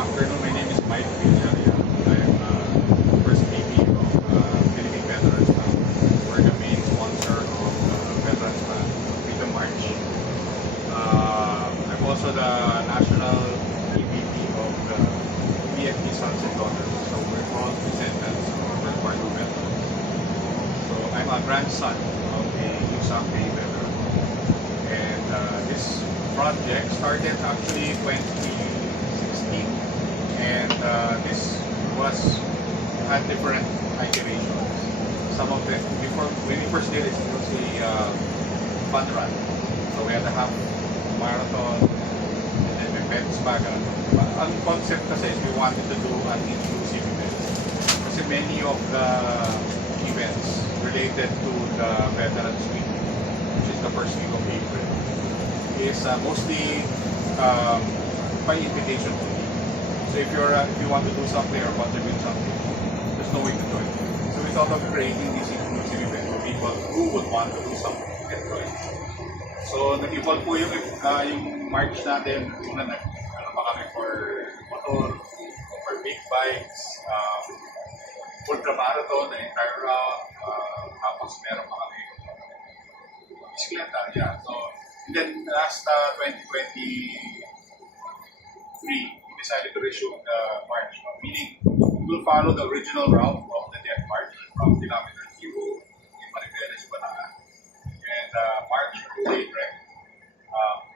afternoon. My name is Mike Villaria. I am first VP of Philippine Veterans Fund. We're the main sponsor of Veterans Fund Freedom March. I'm also the national EVP of the PFP Sons and Daughters. So we're all descendants of World War II veterans. So I'm a grandson of a USAC veteran. And this project started actually 2016, and this was had different iterations. Some of them before when we first did it was a fun run. So we had a half marathon, and then we met Spagan. Ang concept kasi is we wanted to do an inclusive event. Kasi many of the events related to the Veterans Week, which is the first week of April, is mostly by invitation only. So if you want to do something or contribute something, there's no way to join. So we thought of creating this inclusive event for people who would want to do something and join. So nag-evolve po yung March natin. Una pa kami for motor, for big bikes, ultra marathon, the entire route, tapos meron pa kami bisikleta, yeah. So, and then last 2023, we decided to resume the march, meaning we will follow the original route of the Death March from kilometer 0 in Maribeles, Bataan, and march through Daybreak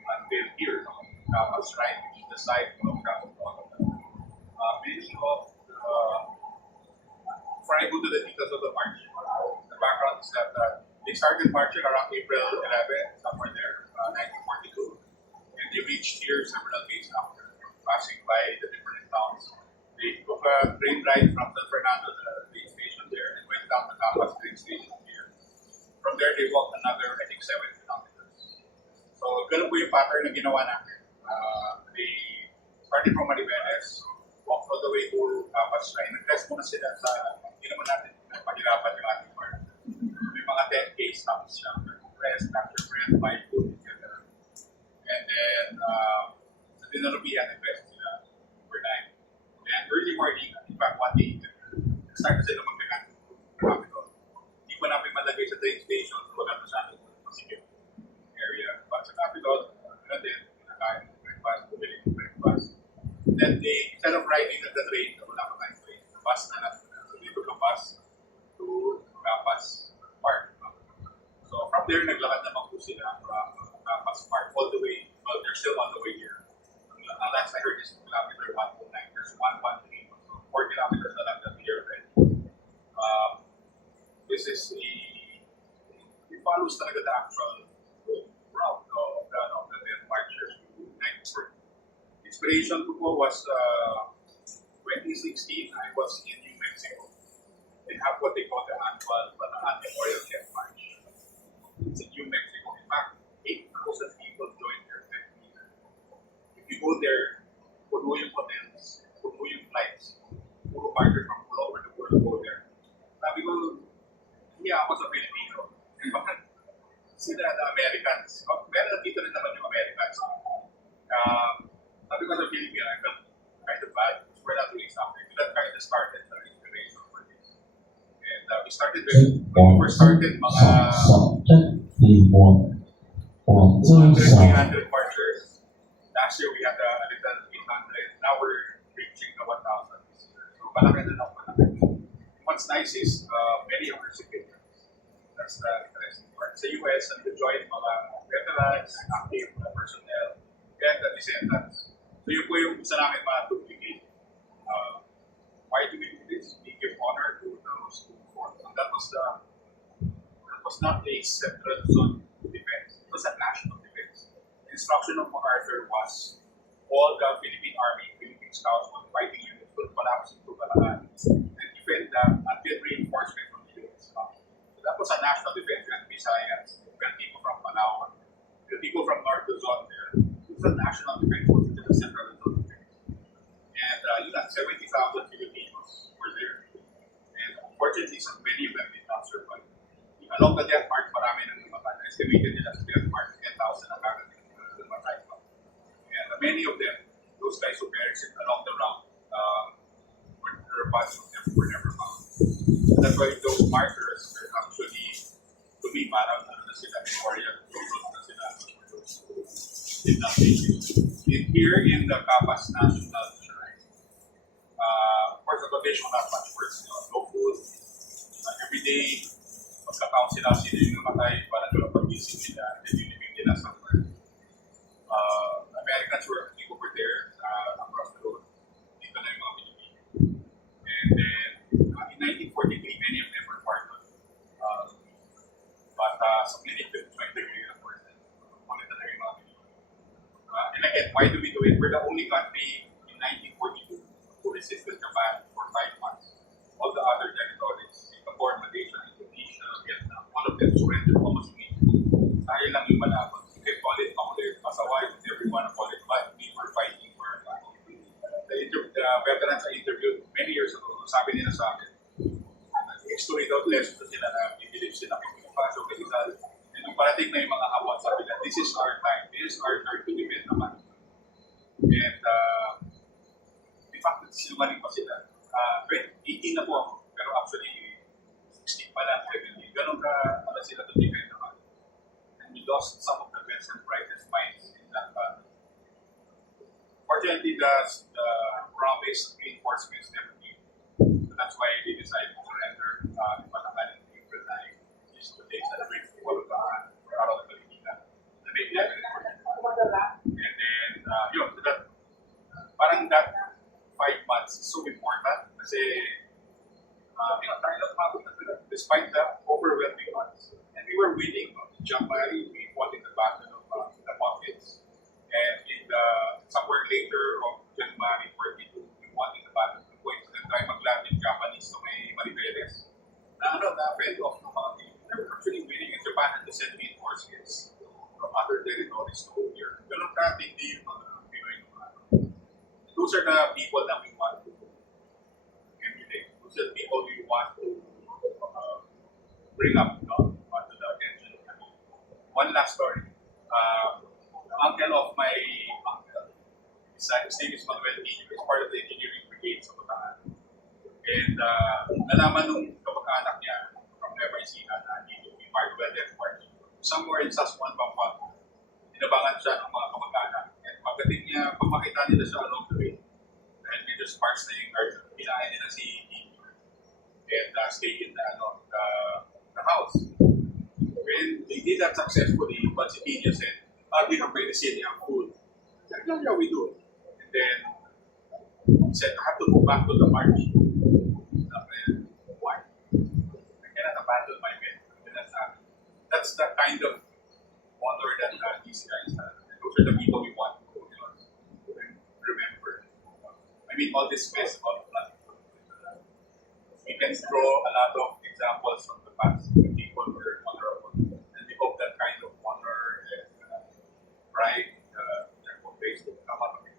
until here, Capas right, the side of Capas. Many of before I go to the details of the march, the background is that they started marching around April 11, somewhere there, 1942, and they reached here several days after, passing by the different towns. They took a train ride from San Fernando, the train station there, and went down to Capas train station here. From there, they walked another, I think, 7 kilometers. So, ganun po yung pattern na ginawa natin. They started from Maribeles, walked all the way to Capas Shrine. Nag-test muna sila sa, hindi naman natin pahirapan yung ating part. May mga 10K stops siya. Rest, after breath, buy food, etc. And then, sa dinarubihan, nag-rest sila overnight. And early morning, in fact, one day, start na sila mag-mechanic traffic. Hindi pa namin malagay sa train station, wala na sa atin masikip area. But sa Capitol, and then, nakain ng breakfast, bumili ng breakfast. Then they, instead of riding on the train, wala pa tayong train, bus na lang. So they took a bus to Capas Park. So from there, naglakad naman po sila from Capas Park all the way. Well, they're still on the way here. Last I heard is kilometer 129. There's 113. So 4 kilometers na lang that here already. This is it follows talaga the actual route of the Death Marchers to 94. Inspiration ko po was 2016, I was in New Mexico. They have what they call the annual Memorial Death March. It's in New Mexico. In fact, 8,000 people joined their death meeting. If you go there, puno yung hotels, puno yung flights, puro bikers from all over the world go there. Sabi ko, hindi ako sa Filipino. Sila the Americans. Meron dito rin naman yung Americans. Sabi ko sa Filipino, I felt kind of bad because we're not doing something. That kind of started the inspiration for this. And we started when we first started, mga 200, 300 marchers. Last year we had a little 800. Now we're reaching the 1,000 this year. So malaki na lang, malaki. What's nice is many of our civilians. That's the interesting part. Sa US, nag-join mga veterans, active personnel, and the descendants. So yun po yung isa namin ma-duplicate. Why do we do this? We give honor to those who fought. So that was not a central zone defense. It was a national defense. The instruction of MacArthur was all the Philippine Army, Philippine Scouts, and fighting units will collapse into Balacan and defend them until reinforcement from the US. So that was a national defense. We had Visayas, we had people from Palawan, we had people from North Luzon there. It was a national defense. It was a central zone defense. And 70,000 Filipinos were there. And unfortunately, so many of them did not survive. Along the Death March, marami nang namatay. Estimated nila sa Death March, 10,000 ang kagating namatay. And many of them those guys who perished along the route, their bodies were never found. That's why those markers are actually, to me, parang ano na sila, memorial photos na sila. Did not make it. Here in the Capas National Shrine, of course, the condition not much worse. No food. Every day, magka-count sila sino yung namatay para doon pag-isip nila, then yung nila somewhere. Americans were over there across the road. Dito na yung mga Pilipino. And then, in 1943, many of them were pardoned. But some clinic to interview, of course, ulit na yung mga Pilipino. And again, why do we do it? We're the only country in 1942 who resisted Japan for 5 months. All the other territories, Singapore, Malaysia, Indonesia, Vietnam, all of them surrendered almost immediately. Tayo lang yung malabot. You can call it Makulit, Pasaway, everyone call it, but we were fighting for our country. The veterans I interviewed many years ago, sabi nila sa akin, history daw lessons na sila na i-believe sila kung pinapasok kay Rizal. And nung parating na yung mga hapon, sabi nila, this is our time to defend naman. And in fact, sinumaling pa sila. 18 na po ako, pero actually 16 pa lang, 17. Ganun ka pala sila to defend naman. And we lost some of the best and brightest minds in that battle. Fortunately, the promise reinforcements never came. So that's why they decided to surrender. Patakan in April 9 is today celebrate the World Cup for Araw ng Pilipinas. The big level and then, so that, parang that 5 months is so important kasi tayo lang mabot na sila despite the overwhelming odds. And we were winning. In January, we fought in the battle of the pockets. And in somewhere later of January 42, we won in the battle of the points. Then tayo mag-Latin Japanese na may Mariveles. Na-fend off ng mga team. They were actually winning in Japan and to send reinforcements from other territories to here. Ganun ka, hindi yung mga Pinoy naman. Those are the people that we want to emulate. Those are the people we want to bring up onto the attention. One last story. The uncle of my uncle, his name is Manuel T. He's part of the engineering brigade sa Bataan. And nalaman nung kamag-anak niya from Nueva Ecija na he will be part of the death party. Somewhere in Sasmuan, Pampanga, inabangan siya ng mga kamag-anak. And pagdating niya, pag makita nila siya along the way, dahil medyo sparks na yung cars, kinain nila si Tito and stay in the house. When they did that successfully, but si Tito said, we have made the city of food. I said, yeah, we do. And then he said, I have to go back to the march. Sabi, why? I cannot abandon my men. That's the kind of honor that these guys have. Those are the people we want to remember. I mean, all this mess about blood. We can draw a lot of examples from the past when people were honorable. And we hope that kind of honor and pride conveys to come out of it.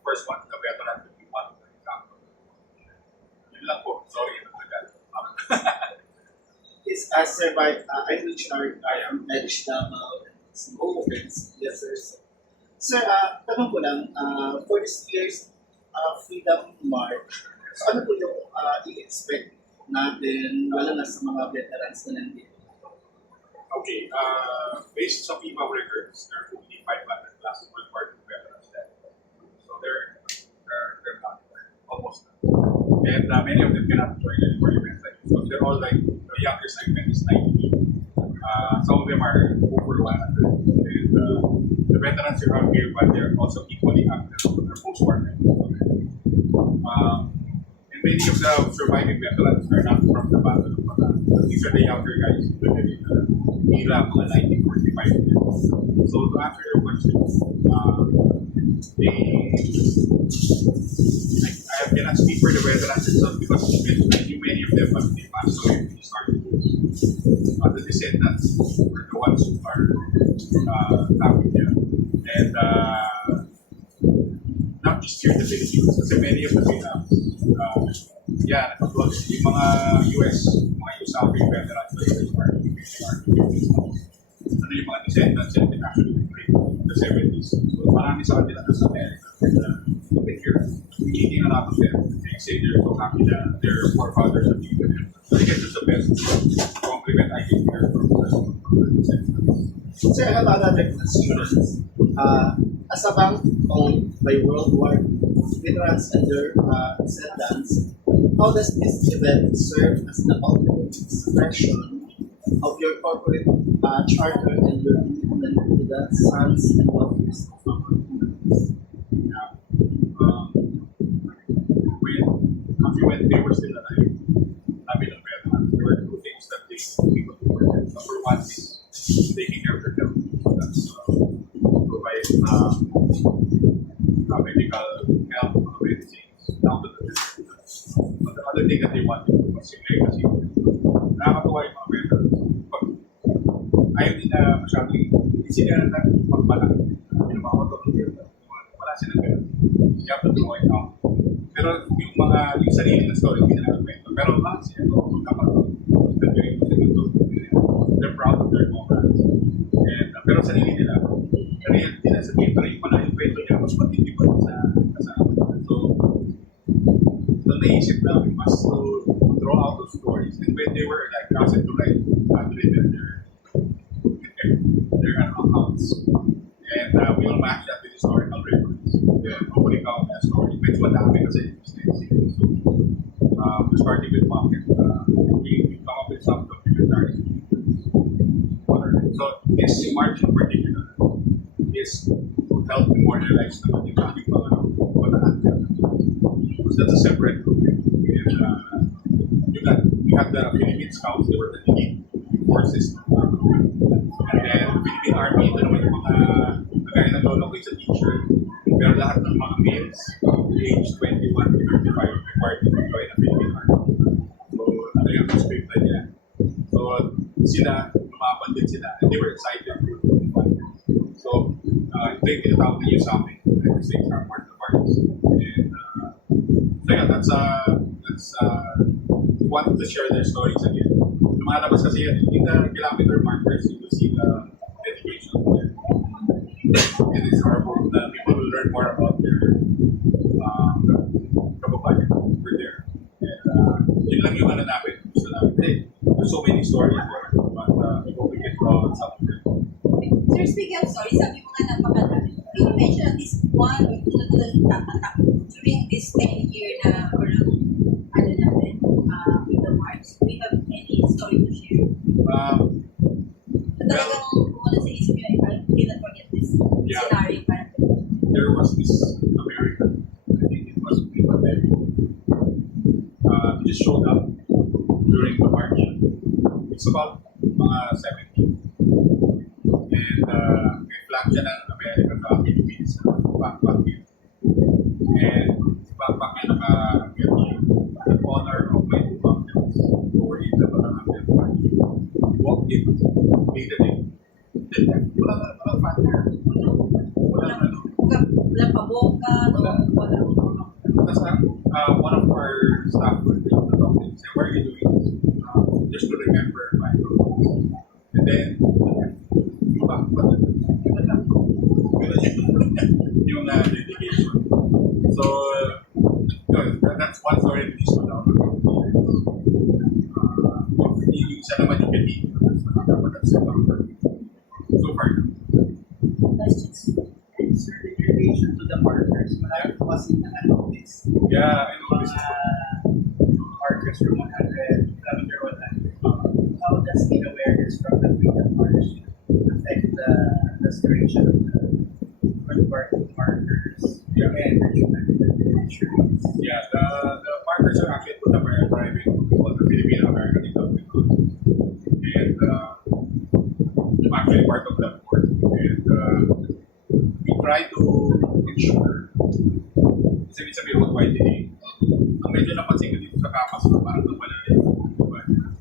First one, the veteran will be one example. Yun lang po. Sorry, Yes, as Sir Bart, I'm Richard. I am additional moments. Yes, sir. Sir, tanong ko lang, for this year's Freedom March, so ano po yung i-expect natin, lalo na sa mga veterans na nandito? Okay, based on FIBA records, there are only 500 plus World War II veterans there. So they're not almost not. And many of them cannot join any more events like this. So they're all like, the younger segment is 90. Some of them are over 100. And the veterans are out here, but they're also equally active. They're post-war veterans. And many of the surviving veterans are not from the battle of Bataan. These are the younger guys who lived in the era of the 1945. So to answer your question, I cannot speak for the veterans itself because I knew many of them, but they passed away when they started. The descendants were the ones who are happy there. And not just here in the Philippines, kasi many of the Vietnams, yung mga US Army veterans, the US Army, ano yung mga descendants and it actually migrate in the 70s. So marami sa kanila nasa America. And even here, meeting a lot of them, they say they're so happy that their forefathers have been with them. So I guess it's the best compliment I can hear from the descendants. Sir, I have another question. As a bank owned by World War veterans and their descendants, how does this event serve as the ultimate expression of your corporate charter and your commitment to the sons and daughters of our communities? Yeah. When they were still alive, having a veteran, there were two things that they could do for them. Number one is taking care of their health. That's provide medical help, medicines, down to the business. But the other thing that they wanted to was yung legacy. Nakakatuwa yung mga veterans. Pag ayaw nila masyadong, hindi sila magmalaki. Yung mga matulog, wala silang ganun. You have to draw it out. Pero yung mga, yung sarili na story, hindi nila kwento. Pero lahat sila ito, magkapatid. They're proud of their comrades. And, pero sarili nila, pero yan, hindi na sabihin, pero yung pala yung kwento niya, mas matindi pa sa kasama nila. So, naisip namin mas to draw out those stories. And when they were like, asked to write, handwritten their accounts. And we will match that with historical records. Then, hopefully, count that story. Medyo madami kasi extensive. So, starting with market, we come up with some documentaries. So, this march in particular is to help memorialize naman yung ating mga bataan. Because that's a separate group. And you have the Philippine Scouts, they were the elite forces. And then, the Philippine Army, ito naman yung mga kagaya ng lolo ko is a teacher. Pero lahat ng mga males, age 21 to 35, required to join the Philippine Army. So, ano yung conscripted niya. So, sila, lumaban din sila. And they were excited to fight. So, ito yung tinatawag na yung something. The States are martial arts. And, so yeah, that's we wanted to share their stories again. Lumalabas kasi yan, in the kilometer markers, you will see the dedication there. And it's our hope that people will learn more about their kababayan over there. And yun lang yung ano namin. Gusto namin. Hey, there's so many stories there. But we hope we can draw on some of them. Sir, speaking of stories, sabi mo nga napakadami. Can you mention at least one or two na tatatak during this 10-year na parang ano natin, with the march? Do we have any story to share? Talagang kung sa isip nyo, I cannot forget this scenario. Parang there was this American, I think it was pre-pandemic. He just showed up during the march. It's about mga 70. And may flag siya ng America sa Philippines na backpack niya. And sa backpack niya in honor of my two uncles who were in the Barangay March. Walked in, leaded it. Then wala partner. wala paboka, wala. That's one of our staff were talking. Said, "Why are you doing this?" Just to remember my uncles. And then yung dedication. So, that's one story that needs to down. Yung isa naman yung petit. That's so far. Questions? Sir, in relation to the markers, marami po kasi na-notice. Yeah, I know this. Markers from 100, kilometer 100. How does the awareness from the Freedom March affect the restoration of the converted markers and the insurance? Yeah, the markers are actually put up by a private called the Philippine American Development Fund. And I'm actually part of that board. And we try to ensure, sabi mo YTA, ang medyo napansin ko dito sa campus na parang wala rin.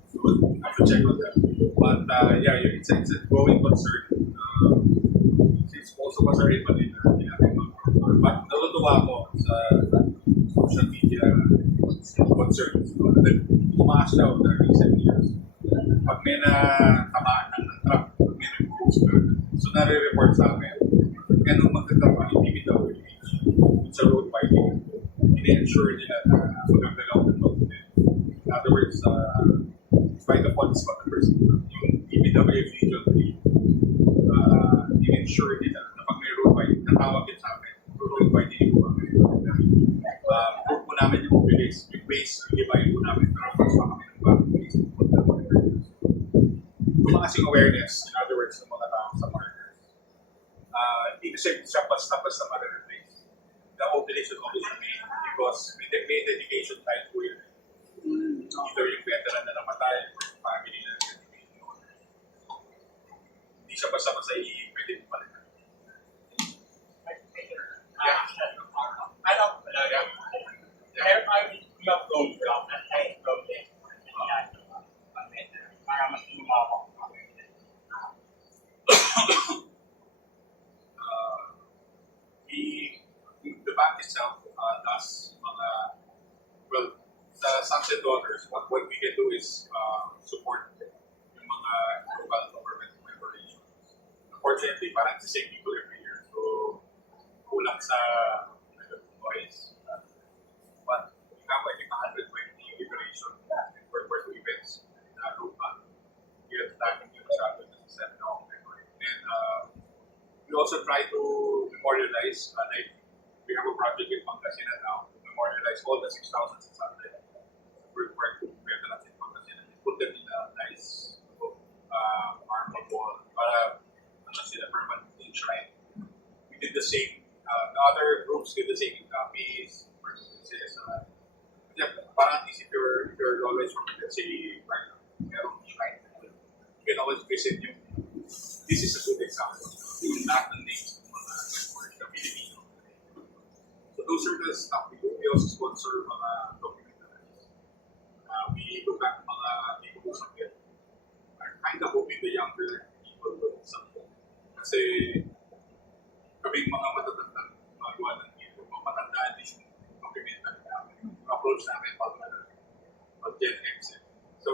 So, I have to check on that. But yeah, it's a growing concern. Since most of us are in Manila, but natutuwa ako sa social media concerns. Tumaas daw the recent years. Pag may natamaan ng truck, may repost report sa amin, ganun magkatama, hindi sa road biking, ini-ensure nila na magagalaw ng road. In other words, by the funds of the person, yung DPWF Region 3, in-ensure nila na pag may road bike, natawag din sa amin, road bike din po kami. Group po namin yung base, yung iba yung po namin, pero first pa kami ng bagong base. Yung mga sing awareness, in other words, ng mga tao sa markers, hindi kasi siya basta-basta ma-replace. The opening should always remain because may dedication time po yun. Either yung veteran na namatay or yung family na hindi siya basta-basta pwede mo pala. Ano talaga? Kaya yung program at ay program para mas lumawak. The bank itself does the sons and daughters, what we can do is support yung mga local government corporations. Unfortunately, parang the same people every year. So, kulang sa employees. But we have, I think, 120 liberation for events in Aruba. We have starting yung masyado na sa Senado. And we also try to memorialize, like we have a project in Pangasinan now, to memorialize all the 6,600 veterans in Pangasinan. Put them in a nice marble wall para sila permanently enshrined. We did the same. The other groups did the same in Capiz, parang if you're always from, let's say, merong shrine, you can always visit yung, this is a good example, yung lahat ng names ng mga networks na Filipino. So those are the stuff we do. We also sponsor mga documentaries. We look at mga people who submit. I'm kind of hoping the younger people will submit. Kasi kaming mga matatandang magawa ng dito, mga matandaan din yung documentary namin. Approach namin pag Gen X. So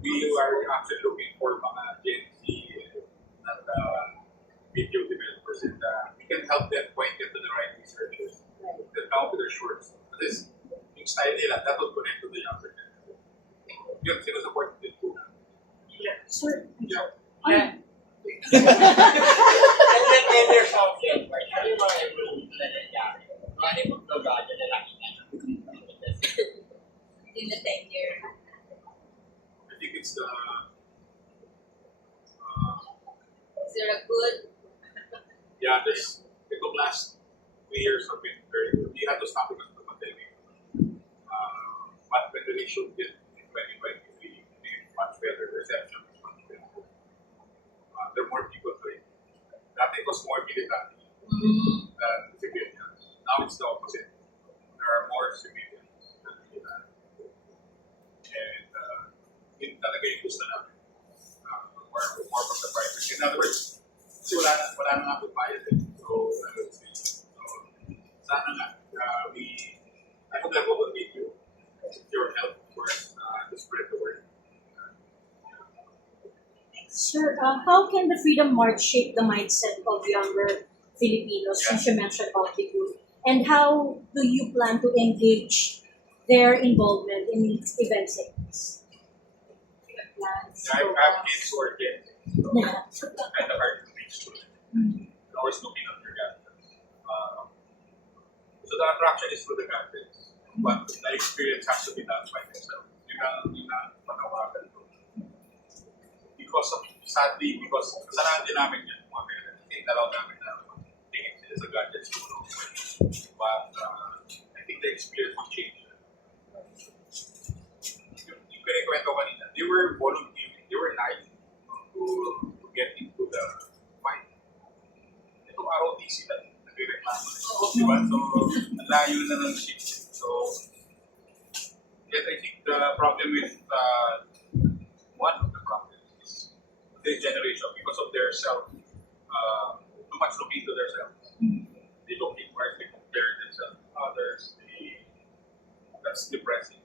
we are actually looking for mga Gen Z and video developers and we can help them point them to the right researchers that come with their shorts. Kasi yung style nila, that will connect to the younger generation. Yun, sinusupport din po namin. Yeah. Sir, Yeah. Yeah. And then there's something where yung mga rules na nangyari. Ano yung magbaga na lang In the 10-year. I think it's the Is there a good? yeah, it will last 3 years of it. We had to stop because of the pandemic. But when the issue did in 2020, we did much better reception. There are more people doing it. That it was more militant than civilians. Now it's the opposite. There are more civilians than militant. And yun talaga yung gusto namin. More from the private. In other words, kasi wala na nga po bayad eh. So, sana nga, I hope that will need you. Your help for us to spread the word. Sir, how can the Freedom March shape the mindset of younger Filipinos, since you mentioned about the youth? And how do you plan to engage their involvement in events like this? I have kids who are kids. So kind of hard to reach to them. Always looking at their gadgets. So the attraction is through the gadgets. But the experience has to be done by themselves. Yung panawagan to. Sadly, because kasalanan din namin yun, mga parents. Think na lang namin na tingin sila sa gadgets. But I think the experience will change. Yung kinikwento kanina, they were volunteering, they were naive to get into the fight. Itong ROTC na nagre-reklamo. Diba? So, ang layo na ng shift. So, yet I think the problem with one of the problems is this generation, because of their too much looking to themselves. They don't think where they compare themselves to others. That's depressing.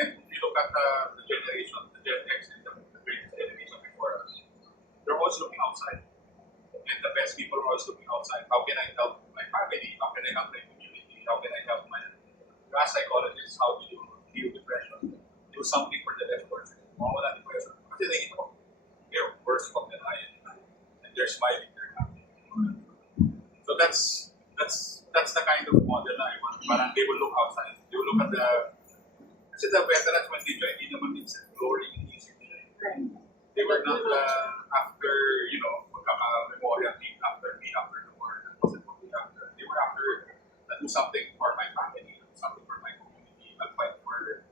And if you look at the generation, the Gen X and the greatest generation before us, they're always looking outside. And the outside. How can I help my family? How can I help my community? How can I help my as psychologists? How do you deal with depression? Do something for the left person. Mawala ng depression. Kasi nakikita ko, they're worse off than I am. And they're smiling, they're happy. So that's the kind of model na I want. Parang they will look outside. They will look at the kasi the veterans when they joined, hindi naman it's glory and easy. They were not after, you know, magkaka-memorial team after the war. That wasn't what we after. They were after do something for my family, do something for my community, I'll fight for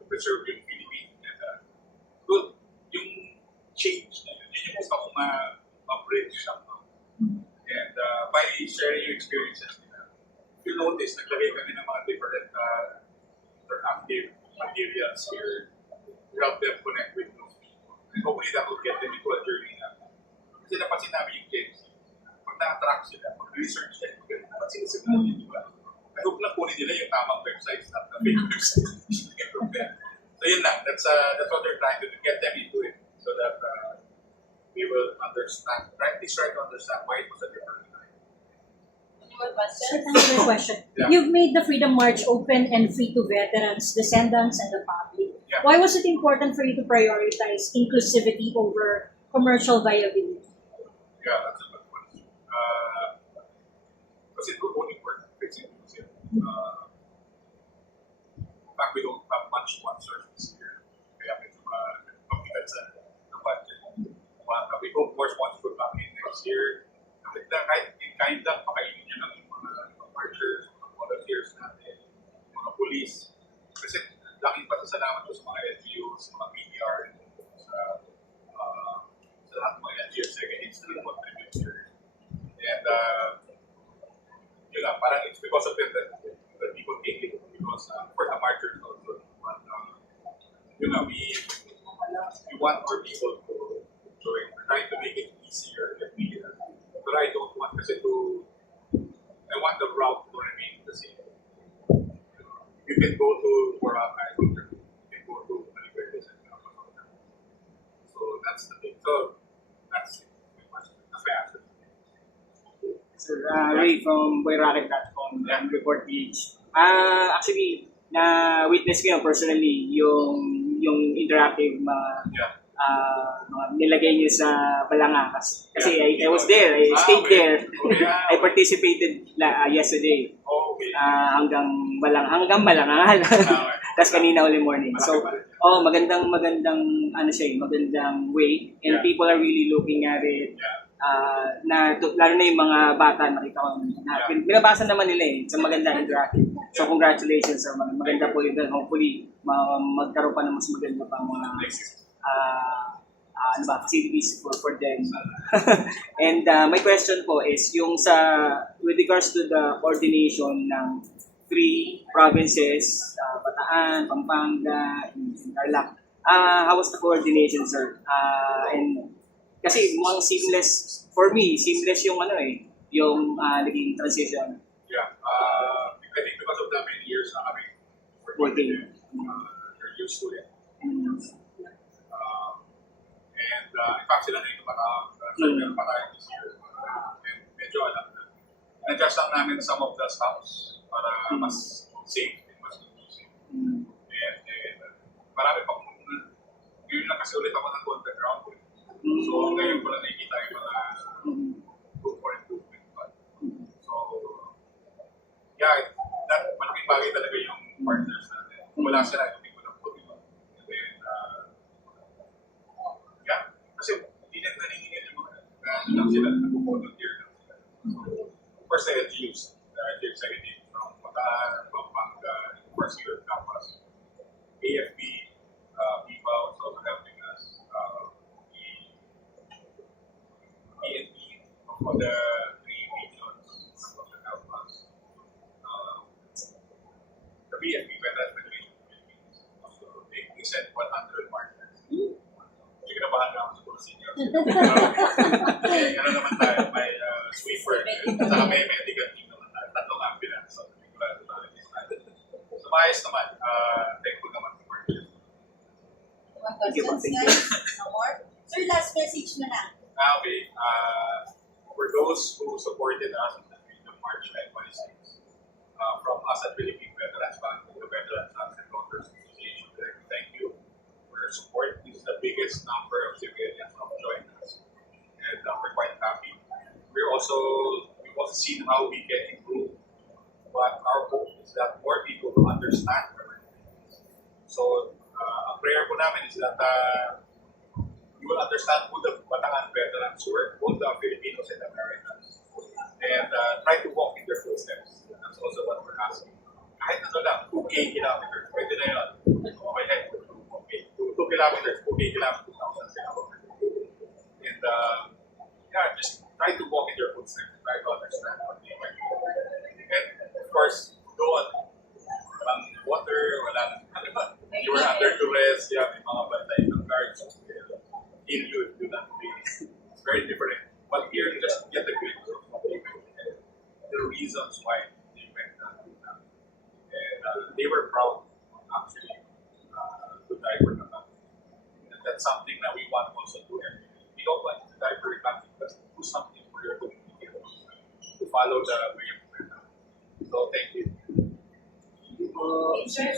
to preserve yung Philippines. And good, yung change na yun yung gusto kong ma-bridge somehow. And by sharing your experiences, if you notice, naglagay kami ng mga different interactive materials here to help them connect with those people. And hopefully that will get them into a journey na. Kasi napansin namin yung kids, pag na-attract sila, pag-research sila, napansin sila yun, di ba? I hope lang kunin nila yung tamang websites, not the fake websites. So yun lang, that's what they're trying to do, get them into it so that we will understand, rightly try to understand why it was a different time. Anyone question? Sir, thank you for your question. Yeah. You've made the Freedom March open and free to veterans, descendants, and the public. Yeah. Why was it important for you to prioritize inclusivity over commercial viability? Yeah, that's a good question. Because it will only work if it's inclusive. In fact, we don't have much sponsors here. Kaya medyo mabigat sa budget. We hope more sponsors will come in next year. Kahit lang pakainin nyo ng mga marchers, mga volunteers natin, mga police. Kasi laking pasasalamat ko sa mga LGUs, sa mga PDR, sa lahat ng mga LGUs, second instant contributors. And yun lang, parang it's because of them that people take it. Because for the marchers also, but, yun lang, we want more people to join. We're trying to make it easier if we but I don't want kasi I want the route to remain the same. You can go to Boracay, you can go to Malibuelas, so that's the thing. So that's my answer. Sir, Ray from boyrocket.com and Report PH. Actually, na-witness ko yun personally, yung interactive mga nilagay niyo sa Balanga. Kasi I was there, I stayed there. I participated yesterday hanggang Balanga. Tapos kanina ulit morning. So, magandang ano siya, magandang way. And people are really looking at it. Lalo na yung mga bata, nakita ko na binabasa naman nila sa magandang interactive. So congratulations sir, maganda po yun. Hopefully magkaroon pa ng mas maganda pa mga facilities for them. And my question po is yung with regards to the coordination ng 3 provinces, Bataan, Pampanga, and Tarlac. How was the coordination, sir? And kasi mukhang seamless, for me, seamless yung yung naging transition. Yeah, I think because of the many years na kami working, they're used to it. And in fact, sila na yung meron pa tayo this year. And medyo na-adjust lang namin some of the stops para mas safe and mas conducive. And marami pa ngayon lang kasi ulit ako on the ground. So ngayon ko lang nakikita yung mga room for improvement. So yeah, malaking bagay talaga yung partners natin. Kung wala sila, hindi ko lang po. And then, yeah, kasi hindi na naniningil yung mga lang sila, nag-volunteer lang sila. Of course, the LGUs, the executive from Bataan, Pampanga, of course, here at campus. AFP, PIPA was also helping us. PNP, for the 3 regions, also help us. The PNP, Veterans Federation of the Philippines, also they sent 100 markers. Hindi ka nabahan na ako sa mga seniors. Ano naman tayo, may sweeper, saka may medical team naman tayo, 3 ambulance. So maayos naman, thankful naman for markers. Questions, guys? No more? Sir, last message na lang. Okay, for those who supported us in the Freedom March 2026, from us at Philippine Veterans Bank to the Veterans Sons and Daughters Association, we'd like to thank you for your support. This is the biggest number of civilians who have joined us, and we're quite happy. We've also seen how we can improve, but our hope is that more people will understand our needs. So, ang prayer ko namin is that you will understand who the Batangan veterans were, both the Filipinos and Americans, and try to walk in their footsteps. That's also what we're asking. Kahit ano lang, 2K kilometers, pwede na yun. Okay, 2 kilometers, 2K kilometers, 2,000 kilometers. And yeah, just try to walk in their footsteps, try to understand what they might do. And of course, doon, walang water, walang, ano ba, you were under duress, yeah, may mga bantay ng guards, heal you, do that. It's very different. But here, you just get the glimpse of what they went and the reasons why they went that. And they were proud, actually, to die for the country. And that's something that we want also to end. We don't want to die for the country, but do something for your community, to follow the way of the country. So, thank you. Sir,